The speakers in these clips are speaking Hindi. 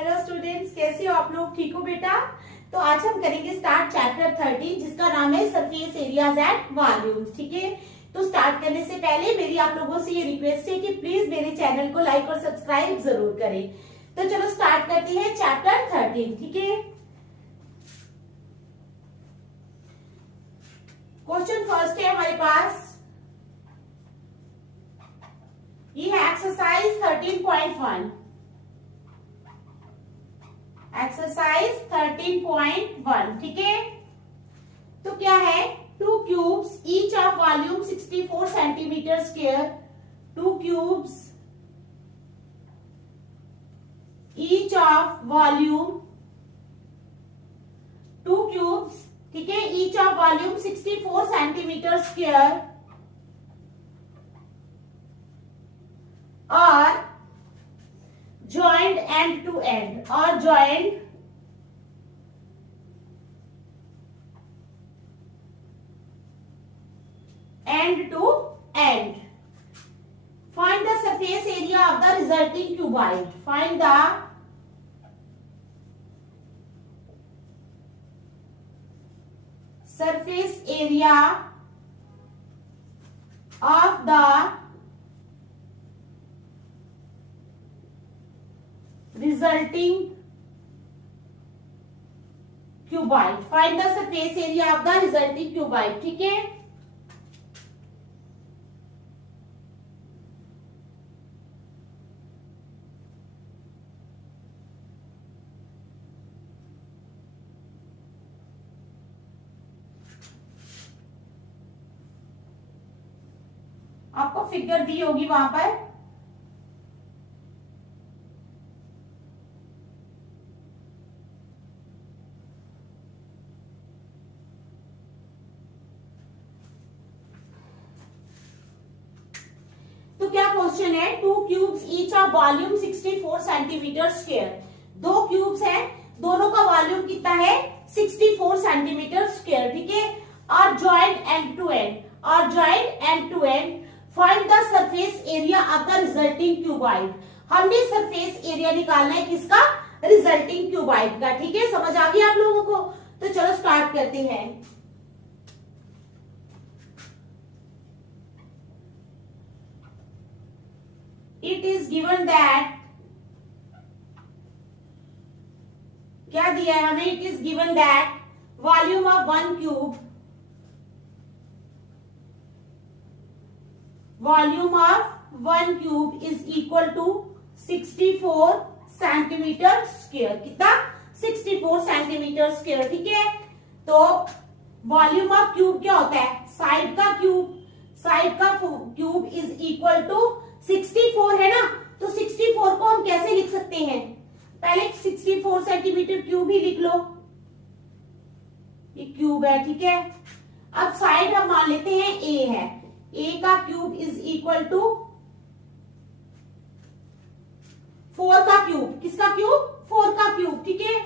हेलो स्टूडेंट्स, कैसे हो आप लोग? ठीक हो बेटा? तो आज हम करेंगे स्टार्ट चैप्टर 13 जिसका नाम है सरफेस एरियाज एंड वॉल्यूम्स। ठीक है, तो स्टार्ट करने से पहले मेरी आप लोगों से ये रिक्वेस्ट है कि प्लीज मेरे चैनल को लाइक और सब्सक्राइब जरूर करें। तो चलो स्टार्ट करते हैं चैप्टर 13। ठीक है, क्वेश्चन फर्स्ट है हमारे पास, ये है एक्सरसाइज 13.1। एक्सरसाइज 13.1। ठीक है, तो क्या है, to cubes each of volume 64 centimetre square. To cubes each of volume, to cubes, ठीक है, each of volume 64 centimetre square और joined end to end or joined end to end. Find the surface area of the resulting cuboid. Find the surface area of the resulting cuboid. Find the surface area of the resulting cuboid. ठीक है, आपको फिगर दी होगी वहां पर। क्या क्वेश्चन है, to cubes each of volume 64 centimetre square. दो क्यूब्स हैं, दोनों का वॉल्यूम कितना है, 64 सेंटीमीटर स्क्वायर। ठीक है, और जॉइंट एंड टू एंड, और joint end to end. Find the surface area of the resulting cuboid. हमने सरफेस एरिया निकालना है किसका, रिजल्टिंग क्यूबॉइड का। ठीक है, समझ आ गया आप लोगों को? तो चलो स्टार्ट करते हैं। It is given that, क्या दिया है हमें, it is given that volume of one cube, volume of one cube is equal to 64 centimetre square. कितना, 64 सेंटीमीटर स्क्वायर। ठीक है, तो वॉल्यूम ऑफ क्यूब क्या होता है, साइड का क्यूब, साइड का क्यूब इज इक्वल टू 64 है ना। तो 64 को हम कैसे लिख सकते हैं, पहले 64 सेंटीमीटर क्यूब ही लिख लो, ये क्यूब है। ठीक है, अब साइड हम मान लेते हैं ए है, ए का क्यूब इज इक्वल टू 4 का क्यूब। किसका क्यूब, 4 का क्यूब। ठीक है,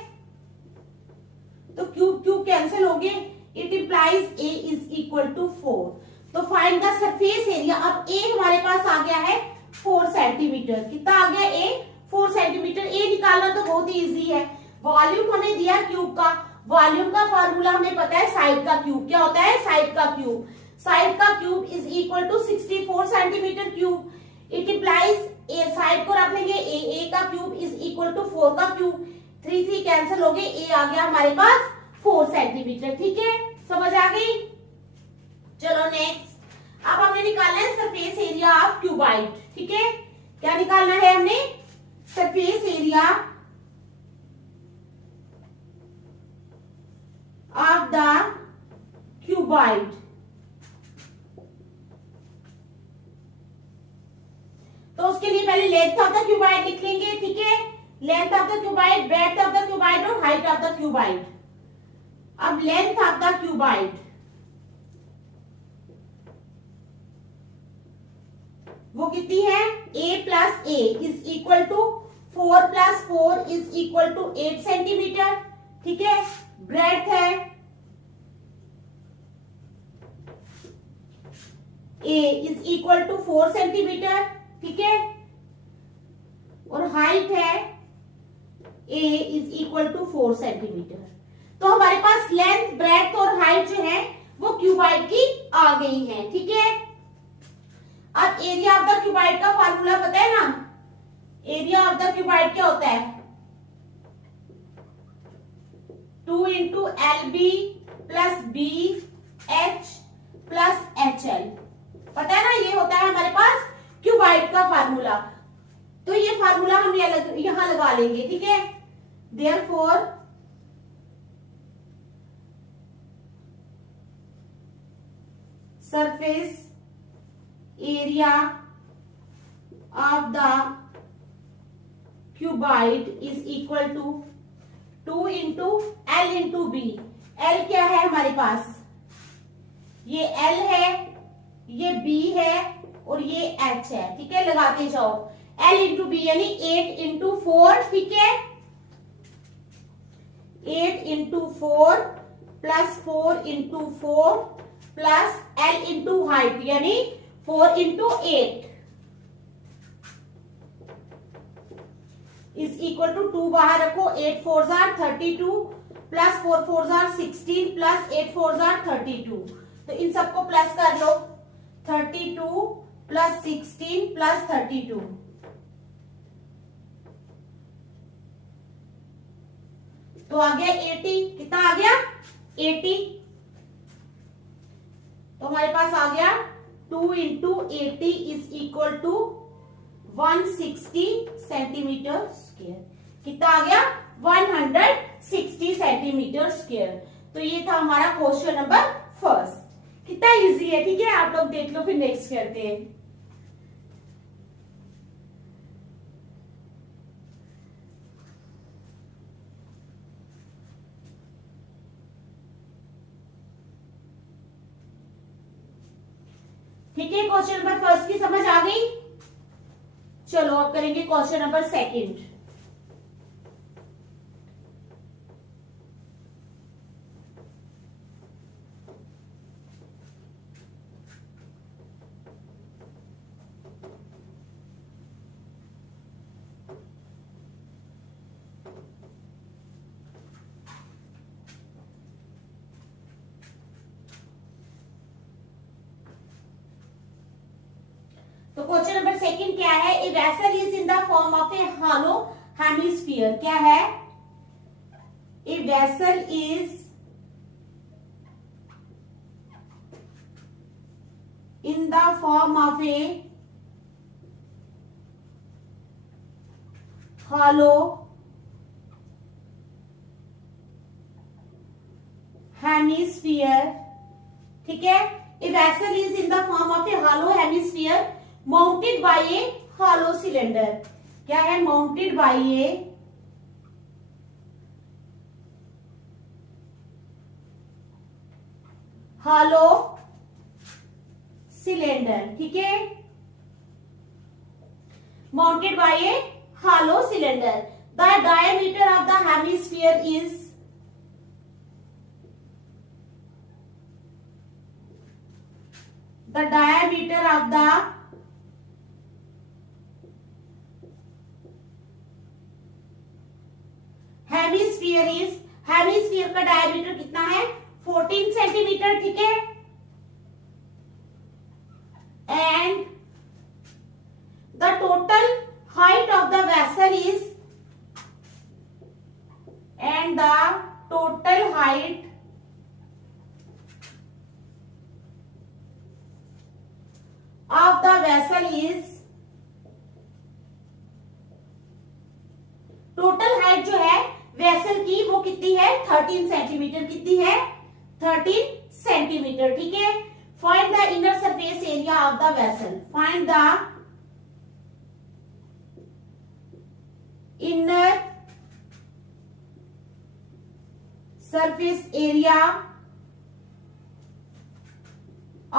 तो क्यूब क्यूब कैंसिल हो गए, it implies a is equal to 4। तो फाइंड द सरफेस एरिया। अब ए हमारे पास आ गया है 4 सेंटीमीटर। कितना आ गया, ए 4 सेंटीमीटर। ए निकालना तो बहुत ही इजी है। वॉल्यूम हमें दिया क्यूब का, वॉल्यूम का फॉर्मूला हमें पता है साइड का क्यूब। क्या होता है, साइड का क्यूब। साइड का cube is equal to 64 centimetre cube. It implies a, side को रख लेंगे ए का क्यूब इज इक्वल टू 4 का क्यूब। 3 3 कैंसिल हो गए, ए आ गया हमारे पास 4 सेंटीमीटर। ठीक है, समझ आ गई? चलो नेक्स्ट, अब हमने निकालना है सरफेस एरिया ऑफ क्यूबॉइड। ठीक है, क्या निकालना है हमने, surface area of the cuboid. तो उसके लिए पहले लेंथ ऑफ द क्यूबॉइड लिख लेंगे। ठीक है, length of the cuboid, breadth of the cuboid और हाइट ऑफ द क्यूबॉइड। अब लेंथ ऑफ द क्यूबॉइड, वो कितनी है, a plus a is equal to 4 plus 4 is equal to 8 centimetre. ठीक है, ब्रेड्थ है a is equal to 4 centimetre. ठीक है, और हाइट है a is equal to 4 centimetre. तो हमारे पास लेंथ, ब्रेड्थ और हाइट जो है वो क्यूबाइड की आ गई है। ठीक है, अब एरिया ऑफ द क्यूबाइड का फार्मूला पता है ना? एरिया ऑफ द क्यूबाइड क्या होता है? 2 into l b plus b h plus h l. पता है ना, ये होता है हमारे पास क्यूबाइड का फार्मूला। तो ये फार्मूला हम यहां लगा लेंगे। ठीक है, therefore surface area of the cuboid is equal to 2 into l into b. L क्या है हमारे पास? ये एल है, ये बी है और ये एच है। ठीक है, लगाते जाओ। एल इंटू बी यानी 8 इंटू 4। ठीक है, 8 into 4 plus 4 into 4 plus L into height यानी 4 इंटू 8 इज इक्वल टू 2 बाहर रखो। 8 4 jar 32 plus 4 4 jar 16 plus 8 4 jar 32। तो इन सबको प्लस कर लो। 32 प्लस 16 प्लस 32 तो आ गया 80। कितना आ गया? 80। तो हमारे पास आ गया 2 into 80 is equal to 160 centimetre square. कितना आ गया? 160 सेंटीमीटर स्क्वायर। तो ये था हमारा क्वेश्चन नंबर फर्स्ट। कितना इजी है। ठीक है, आप लोग देख लो, फिर नेक्स्ट करते हैं। ठीक है, क्वेश्चन नंबर फर्स्ट की समझ आ गई। चलो अब करेंगे क्वेश्चन नंबर सेकंड। तो क्वेश्चन नंबर सेकंड क्या है? A vessel is in the form of a hollow hemisphere. क्या है? A vessel is in the form of a hollow hemisphere. ठीक है, a vessel is in the form of a hollow hemisphere mounted by a hollow cylinder. क्या है? Mounted by a hollow cylinder. ठीक है, mounted by a hollow cylinder. The diameter of the hemisphere is the diameter of the hemisphere is, hemisphere का डायमीटर कितना है? 14 सेंटीमीटर। ठीक है, and the total height of the vessel is, and the total height of the vessel is, total height जो है वेसल की वो कितनी है? 13 सेंटीमीटर। कितनी है? 13 सेंटीमीटर। ठीक है, find the inner surface area of the vessel. Find the inner surface area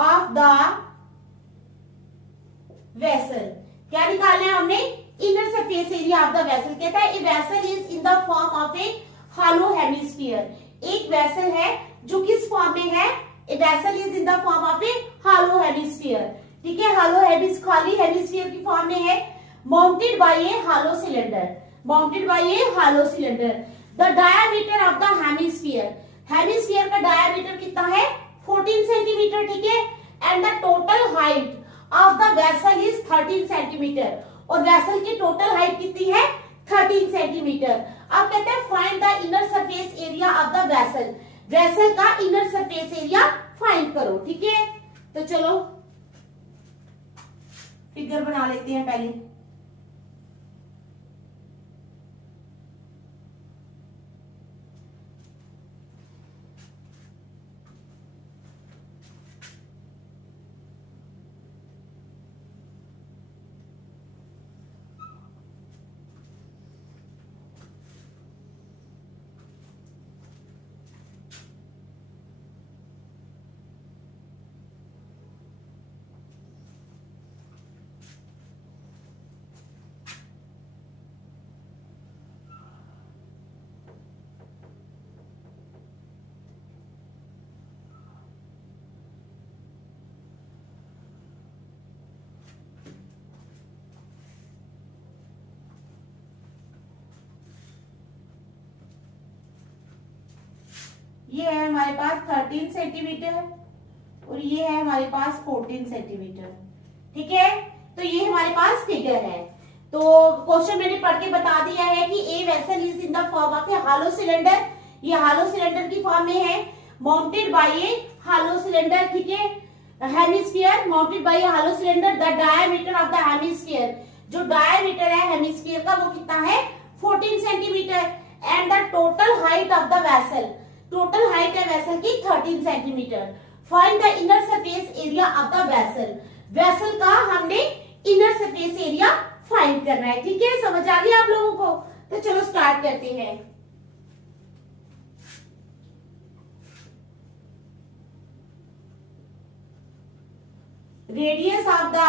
of the vessel. क्या निकालना है हमने? Inner surface area of the vessel. कहता है a vessel is in the form of a hollow hemisphere. एक वेसल है जो किस फॉर्म में है? A vessel is in the form of a hollow hemisphere. ठीक है, हॉलो खाली हेमिस्फीयर की फॉर्म में है, mounted by a hollow cylinder. Bounded by a hollow cylinder. The diameter of the hemisphere, hemisphere का डायामीटर कितना है 14 सेंटीमीटर, ठीक है। And the total height of the vessel is 13 centimetre, और वेसल की टोटल हाइट कितनी है 13 सेंटीमीटर। अब कहते हैं find the inner surface area of the vessel, vessel का इनर सरफेस एरिया फाइंड करो, ठीक है। तो चलो फिगर बना लेते हैं पहले। ये है हमारे पास 13 सेंटीमीटर और ये है हमारे पास 14 सेंटीमीटर, ठीक है। तो ये हमारे पास फिगर है। तो क्वेश्चन मैंने पढ़ के बता दिया है कि a vessel is in the form of a hollow cylinder, ये हॉलो सिलेंडर की फॉर्म में है, mounted by a hollow cylinder, ठीक है। Hemisphere mounted by a hollow cylinder, the diameter of the hemisphere, जो डायमीटर है हेमिस्फीयर का वो कितना है 14 centimetre, and the total height of the vessel, total height है वेसल की 13 centimetre. Find the inner surface area of the vessel, vessel का हमने इनर सरफेस एरिया फाइंड करना है, ठीक है। समझ आ गया आप लोगों को? तो चलो स्टार्ट करते हैं। Radius of the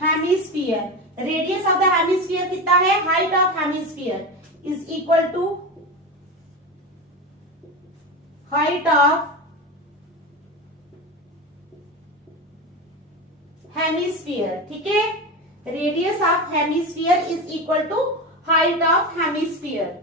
hemisphere, radius of the hemisphere कितना है, height of hemisphere is equal to height of hemisphere, ठीक है। Radius of hemisphere is equal to height of hemisphere.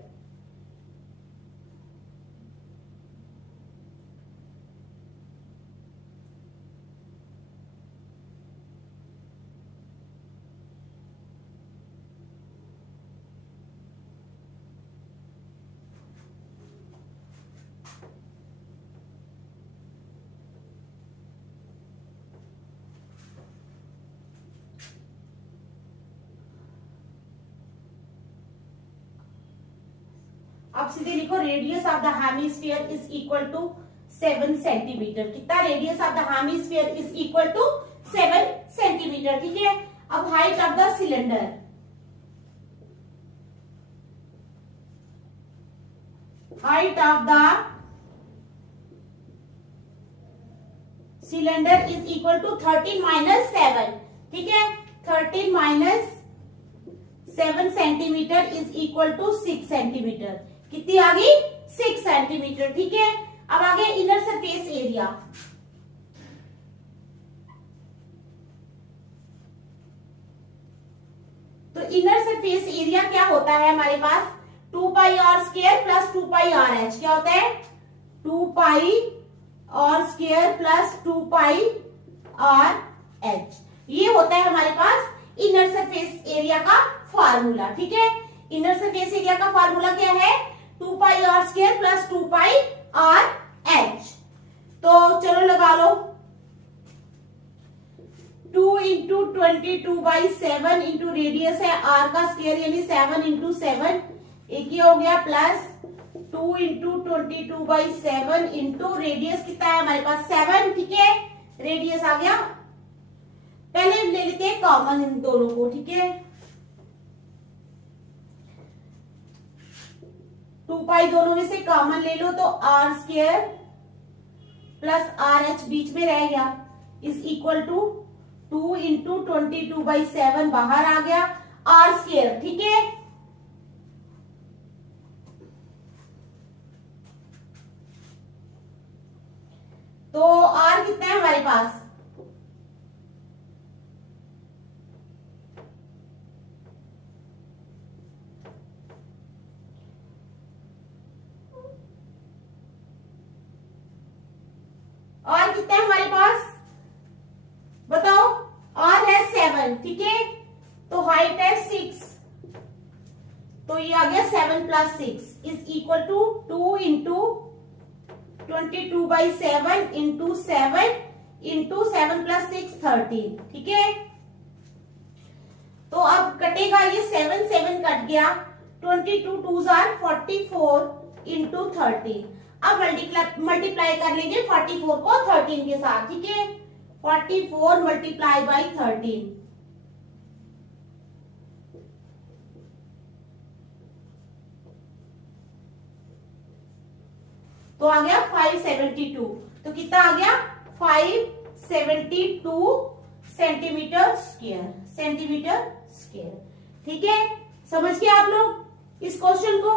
अब सीधे लिखो radius of the hemisphere is equal to 7 centimetre, कितना radius of the hemisphere is equal to 7 centimetre, ठीक है। अब height of the cylinder, height of the cylinder is equal to 13 minus 7, ठीक है। 13 minus 7 centimetre is equal to 6 centimetre, कितनी आ गई 6 सेंटीमीटर, ठीक है। अब आगे इनर सरफेस एरिया, तो इनर सरफेस एरिया क्या होता है हमारे पास 2 pi r square plus 2 pi r h, क्या होता है 2 pi r square plus 2 pi r h, ये होता है हमारे पास इनर सरफेस एरिया का फार्मूला, ठीक है। इनर सरफेस एरिया का फार्मूला क्या है 2 pi r square plus 2 pi r h. तो चलो लगा लो 2 इंटू 22/7 इंटू रेडियस है आर का स्क्वायर यानी 7 इंटू 7, एक ही हो गया, प्लस 2 इंटू 22/7 इंटू रेडियस कितना है हमारे पास 7, ठीक है। रेडियस आ गया, पहले ले लेते हैं कॉमन इन दोनों को, ठीक है। 2 पाई दोनों में से कॉमन ले लो तो r square plus r h बीच में रह गया इज इक्वल टू 2 इंटू 22/7 बाहर आ गया आर स्क्वायर, ठीक है। तो आर कितना है हमारे पास कितना है हमारे पास, बताओ, आर है 7, ठीक है, तो हाइट है 6, तो ये आ गया 7 + 6 is equal to 2 into 22/7 into 7 into 7 + 6 13, ठीक है। तो अब कटेगा ये 7 7 कट गया, 22 2s are 44 इंटू 13। अब मल्टीप्लाई कर लीजिए 44 को 13 के साथ, ठीक है, 44 मल्टीप्लाई बाई 13, तो आ गया 572। तो कितना आ गया, 572 सेंटीमीटर स्क्वायर, ठीक है। समझ गए आप लोग इस क्वेश्चन को,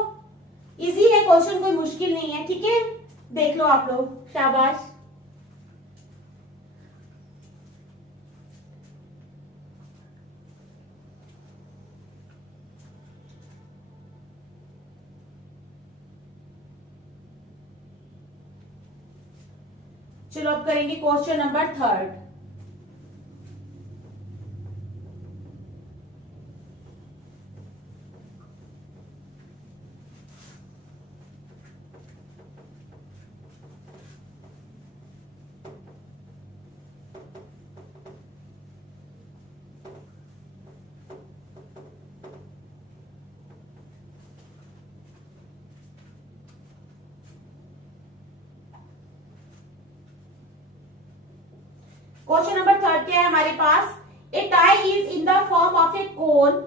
इजी है क्वेश्चन, कोई मुश्किल नहीं है, ठीक है। देख लो आप लोग, शाबाश। चलो अब करेंगे क्वेश्चन नंबर 3। क्वेश्चन नंबर 3 क्या है हमारे पास, a toy is in the form of a cone,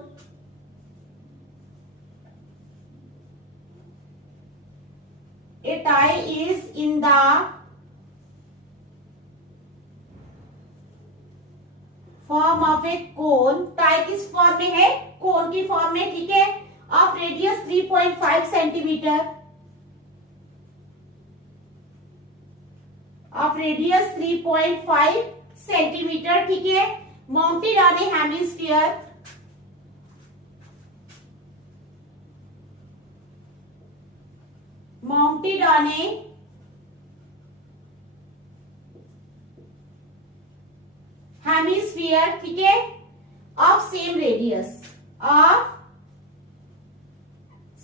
a toy is in the form of a cone, toy किस फॉर्म में है, कोन की फॉर्म में, ठीक है, of radius 3.5 centimetre, of radius 3.5 centimetre, ठीक है, mounted on a hemisphere, mounted on a hemisphere, ठीक है, of same radius, of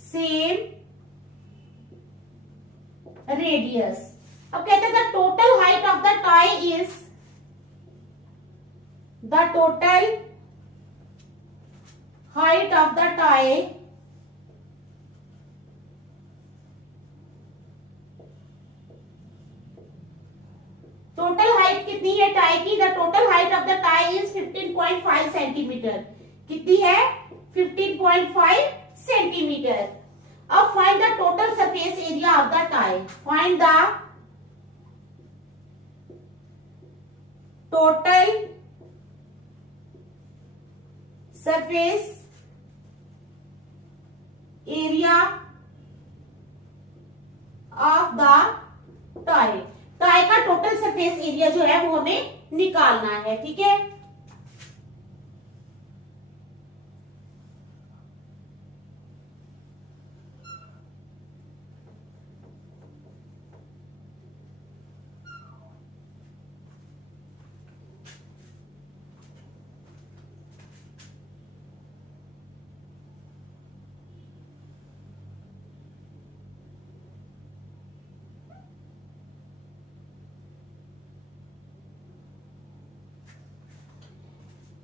same radius. अब कहते हैं the total height of the toy is, the total height of the tie total height कितनी है टाई की, the total height of the toy is 15.5 centimetre, कितनी है, 15.5 सेंटीमीटर। अब find the total surface area of the tie, find the total surface area of the tie, tie का टोटल सरफेस एरिया जो है वो हमें निकालना है, ठीक है।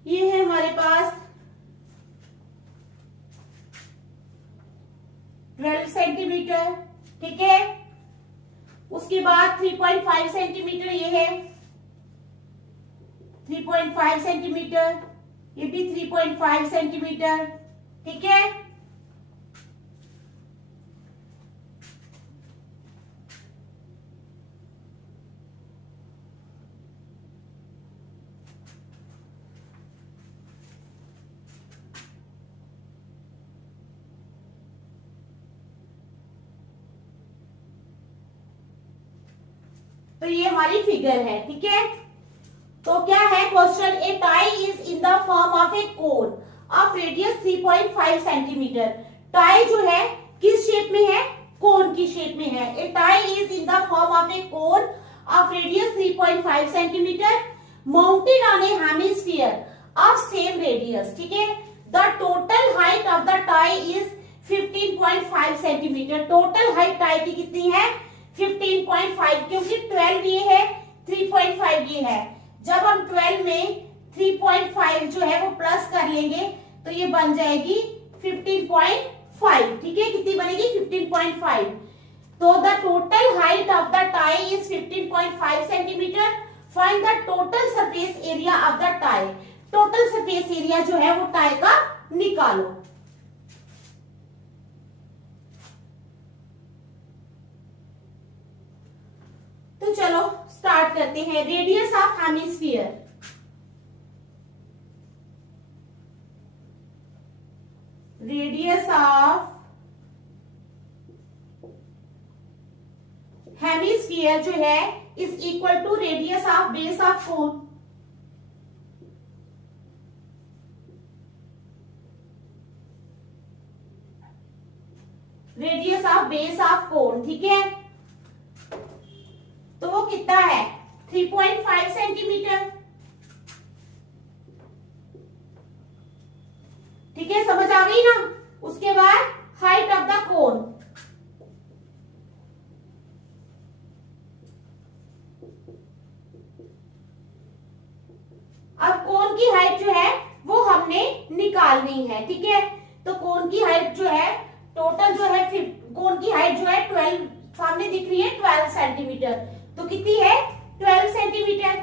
ये है हमारे पास 12 सेंटीमीटर, ठीक है, उसके बाद 3.5 सेंटीमीटर ये है, 3.5 सेंटीमीटर, ये भी 3.5 सेंटीमीटर, ठीक है। तो ये हमारी फिगर है, ठीक है। तो क्या है question, A toy is in the form of a cone of radius 3.5 centimetre, tie जो है किस शेप में है, कोन की शेप में है। A toy is in the form of a cone of radius 3.5 centimeter mounted on a hemisphere of same radius. ठीक है, the total height of the tie is 15.5 centimeter. total height tie की कितनी है 15.5, क्योंकि 12 ये है 3.5 ये है. जब हम 12 में 3.5 जो है वो प्लस कर लेंगे तो ये बन जाएगी 15.5. ठीक है, कितनी बनेगी 15.5. तो the total height of the toy is 15.5 centimetre. Find the total surface area of the tie. Total surface area जो है वो टाई का निकालो. तो चलो स्टार्ट करते हैं. Radius of hemisphere. Radius of hemisphere जो है is equal to radius of base of cone. Radius of base of cone. ठीक है, तो वो कितना है 3.5 सेंटीमीटर. ठीक है, समझ आ गई ना. उसके बाद हाइट ऑफ द कोन. अब कोन की हाइट जो है वो हमने निकालनी है. ठीक है, तो कोन की हाइट जो है टोटल जो है कोन की हाइट जो है 12 सामने दिख रही है 12 सेंटीमीटर. तो कितनी है 12 सेंटीमीटर.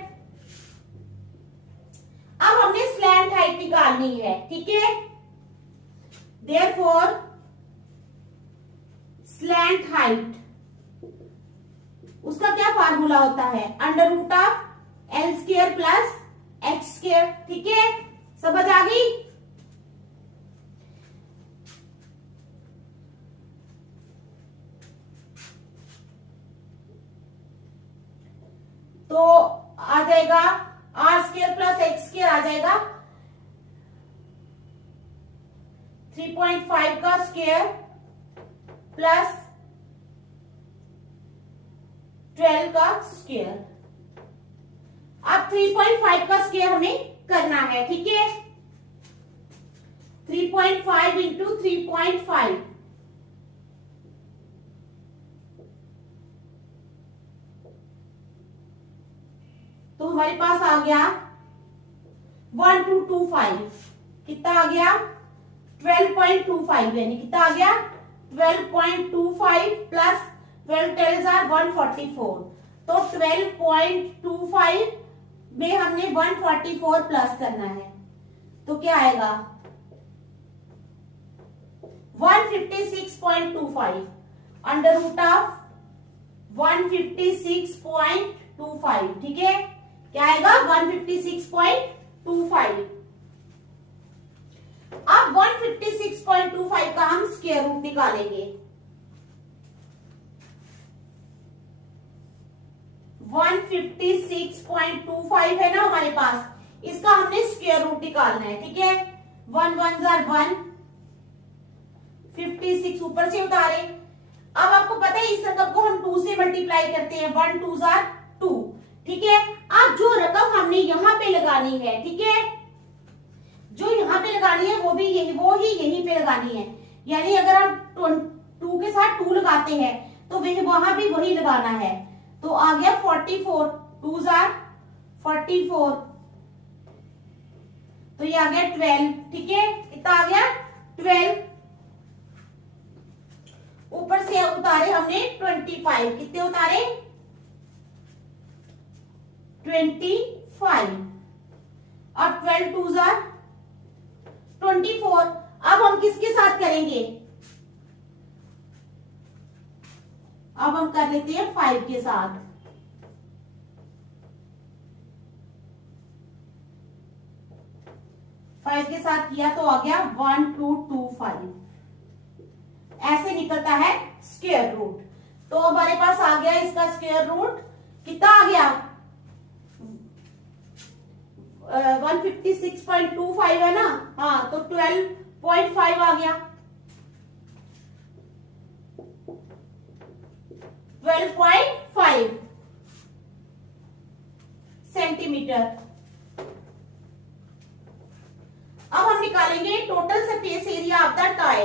अब हमने स्लैंट हाइट निकालनी है. ठीक है, therefore slant height उसका क्या फार्मूला होता है under root of l square plus h square. ठीक है, समझ आ गई. तो आ जाएगा r square plus x square आ जाएगा 3.5 का स्क्वायर प्लस 12 का स्क्वायर. अब 3.5 का स्क्वायर हमें करना है. ठीक है, 3.5 इंटू 3.5 तो हमारे पास आ गया 1225. कितना आ गया 12.25 यानी कितना आ गया 12.25 प्लस 12 टेल्स आर 144. तो 12.25 में हमने 144 प्लस करना है. तो क्या आएगा 156.25 अंडर रूट ऑफ 156.25. ठीक है, क्या आएगा 156.25. अब 156.25 का हम स्क्वायर रूट निकालेंगे. 156.25 है ना हमारे पास, इसका हमने स्क्वायर रूट निकालना है. ठीक है, 1 1 जार 1 56 ऊपर से उतारे. अब आपको पता है इस रकम को हम 2 से मल्टीप्लाई करते हैं. 1 2 जार 2. ठीक है, अब जो रकम हमने यहां पे लगानी है. ठीक है, जो यहां पे लगानी है वो भी यहीं पे लगानी है. यानी अगर हम 2 के साथ 2 लगाते हैं तो वहां भी वही लगाना है. तो आ गया 44. 2 जार 44. तो ये आ गया 12. ठीक है, कितना आ गया 12. ऊपर से उतारे हमने 25. कितने उतारे 25. और 12 2 जार 24. अब हम किसके साथ करेंगे, अब हम कर लेते हैं 5 के साथ. फाइव के साथ किया तो आ गया 1225. ऐसे निकलता है स्क्वायर रूट. तो हमारे पास आ गया इसका स्क्वायर रूट. कितना आ गया 156.25 है ना. हाँ, तो 12.5 आ गया. 12.5. सेंटीमीटर। अब हम निकालेंगे total surface area of the toy.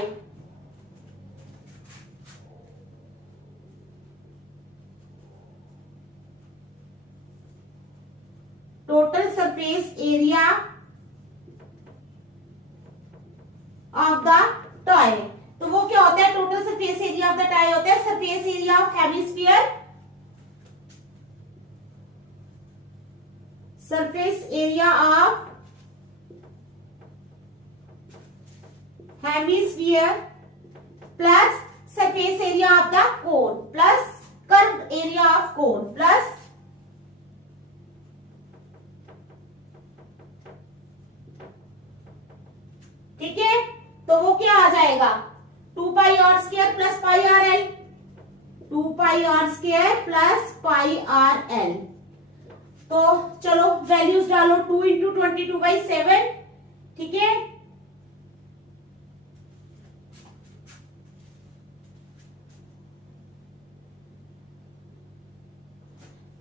Total surface area of the toy. तो वो क्या होता है? Total surface area of the toy होता है surface area of hemisphere, surface area of hemisphere plus surface area of the cone plus curved area of cone plus ठीक है। तो वो क्या आ जाएगा? 2 pi r square plus pi r l, 2 pi r square plus pi r L. तो चलो वैल्यूज डालो, 2 इंटू 22/7, ठीक है।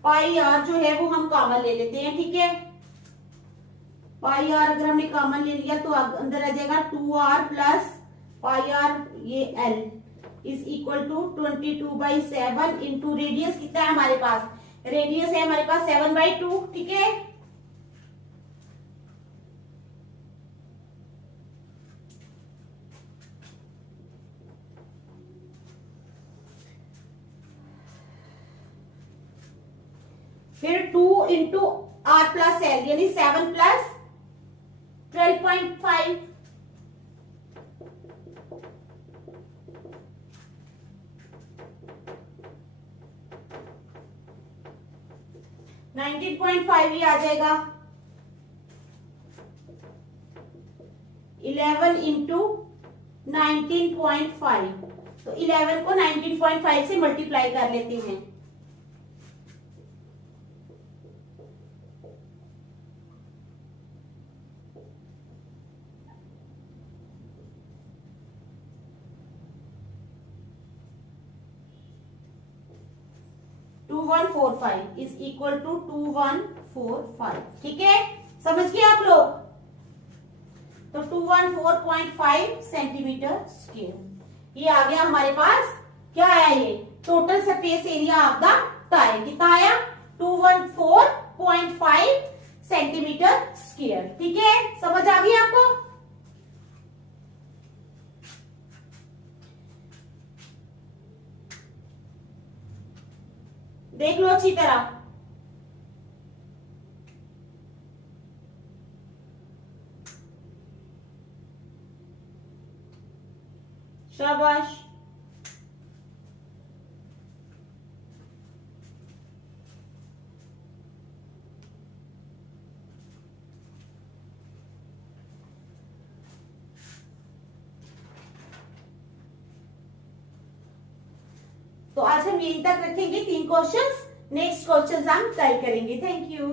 पाई आर जो है वो हम कॉमन ले लेते हैं, ठीक है। पाई आर अगर हमने कॉमन ले लिया तो अंदर आ जाएगा 2r प्लस पाई आर, ये l is equal to 22/7 into radius कितना है हमारे पास? रेडियस है हमारे पास 7/2, ठीक है। फिर 2 इंटू आर प्लस एल यानी 7 प्लस 12.5, ही आ जाएगा। 11 इंटू 19.5, तो 11 को 19.5 से मल्टीप्लाई कर लेते हैं। टू 2145 इज इक्वल टू 2145, ठीक है। समझ गए आप लोग? तो 214.5 सेंटीमीटर स्क्वायर ये आ गया हमारे पास। क्या आया? ये total surface area of the toy कितना आया? 214.5 सेंटीमीटर स्क्वायर, ठीक है। समझ आ गई आपको? देख लो अच्छी तरह। शाबाश। तो आज हम यहीं तक रखेंगे 3 क्वेश्चंस। नेक्स्ट क्वेश्चंस हम कल करेंगे। Thank you.